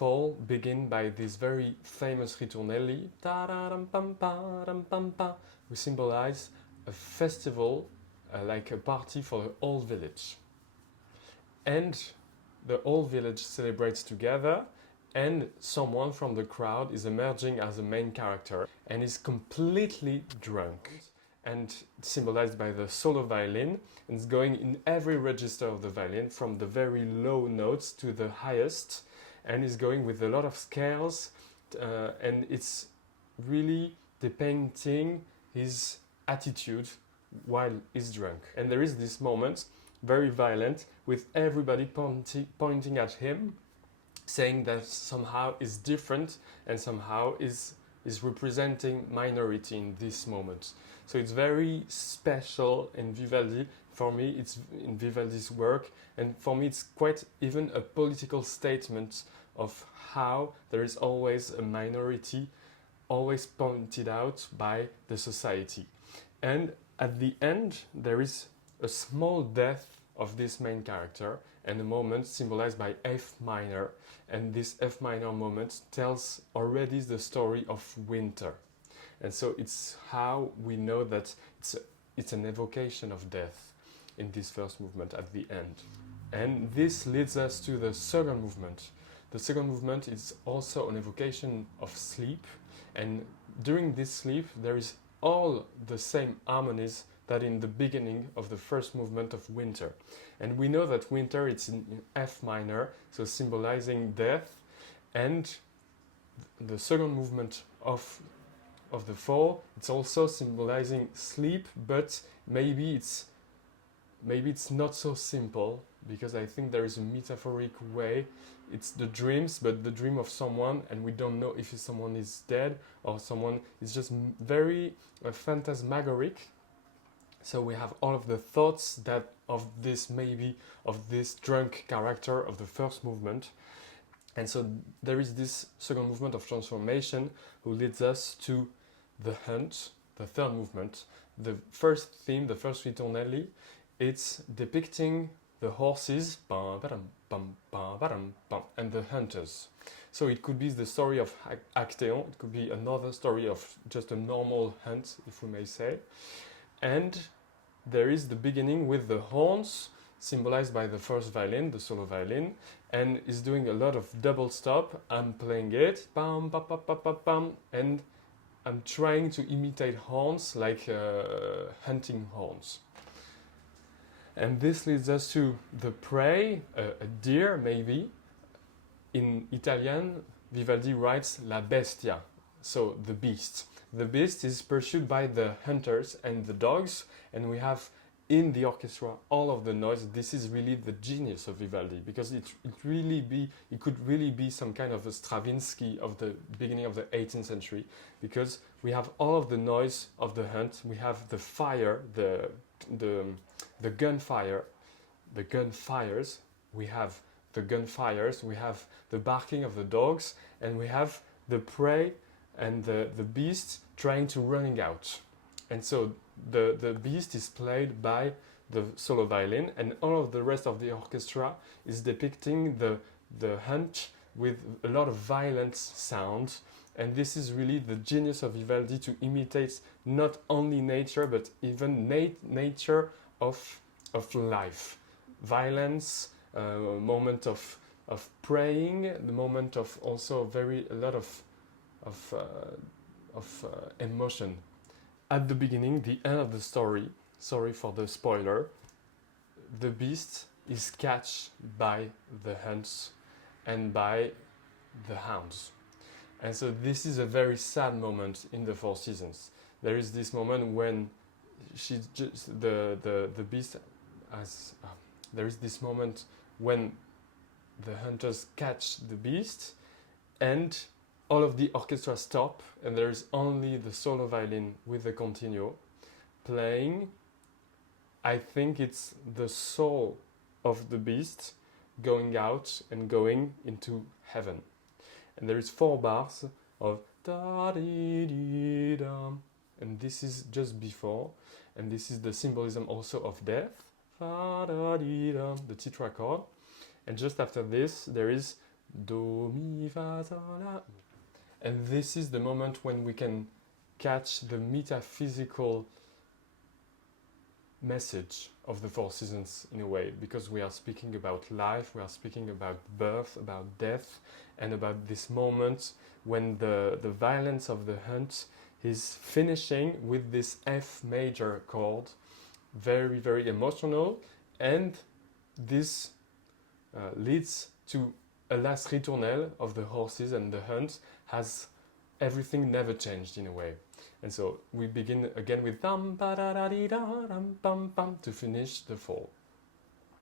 fall begin by this very famous ritornelli, ta-da-dum-pam-pa-dum-pam-pa, which symbolize a festival, like a party for the whole village. And the whole village celebrates together, and someone from the crowd is emerging as the main character and is completely drunk, and symbolized by the solo violin, and it's going in every register of the violin from the very low notes to the highest, and is going with a lot of scales, and it's really depicting his attitude while he's drunk. And there is this moment, very violent, with everybody pointing at him, saying that somehow is different and somehow is representing minority in this moment. So it's very special in Vivaldi. For me, it's in Vivaldi's work, and for me, it's quite even a political statement of how there is always a minority, always pointed out by the society. And at the end, there is a small death of this main character, and a moment symbolized by F minor, and this F minor moment tells already the story of winter. And so it's how we know that it's an evocation of death in this first movement at the end. And this leads us to the second movement. The second movement is also an evocation of sleep, and during this sleep there is all the same harmonies that in the beginning of the first movement of winter. And we know that winter it's in F minor, so symbolizing death, and the second movement of the fall, it's also symbolizing sleep, but maybe it's not so simple, because I think there is a metaphoric way. It's the dreams, but the dream of someone, and we don't know if someone is dead or someone is just very phantasmagoric. So we have all of the thoughts that of this drunk character of the first movement. And so there is this second movement of transformation who leads us to the hunt, the third movement. The first theme, the first ritornelli, it's depicting the horses and the hunters. So it could be the story of Actéon, it could be another story of just a normal hunt, if we may say. And there is the beginning with the horns, symbolized by the first violin, the solo violin, and is doing a lot of double stop. I'm playing it, bam, bam, bam, bam, bam, bam, and I'm trying to imitate horns like hunting horns. And this leads us to the prey, a deer maybe. In Italian, Vivaldi writes la bestia, so the beast. The beast is pursued by the hunters and the dogs, and we have in the orchestra all of the noise. This is really the genius of Vivaldi, because it could really be some kind of a Stravinsky of the beginning of the 18th century, because we have all of the noise of the hunt. We have the fire, the gunfire, the gunfires. We have the gunfires. We have the barking of the dogs, and we have the prey and the beast trying to running out. And so the beast is played by the solo violin, and all of the rest of the orchestra is depicting the hunt with a lot of violent sound. And this is really the genius of Vivaldi, to imitate not only nature but even nature of life. Violence, moment of praying, the moment of also a lot of emotion. At the beginning, the end of the story, sorry for the spoiler, the beast is catched by the hunts and by the hounds. And so this is a very sad moment in the Four Seasons. There is this moment when the beast has... there is this moment when the hunters catch the beast, and all of the orchestra stop, and there is only the solo violin with the continuo playing. I think it's the soul of the beast going out and going into heaven. And there is 4 bars of da-dee-dee-da, and this is just before, and this is the symbolism also of death, da-da-dee-da, the tetrachord. And just after this, there is Do, mi, fa, sol, la. And this is the moment when we can catch the metaphysical message of the four seasons in a way, because we are speaking about life, we are speaking about birth, about death, and about this moment when the violence of the hunt is finishing with this F major chord, very, very emotional, and this leads to a last ritournelle of the horses and the hunt, has everything never changed in a way. And so we begin again with dum ba da da dee da dum bum bum to finish the fall.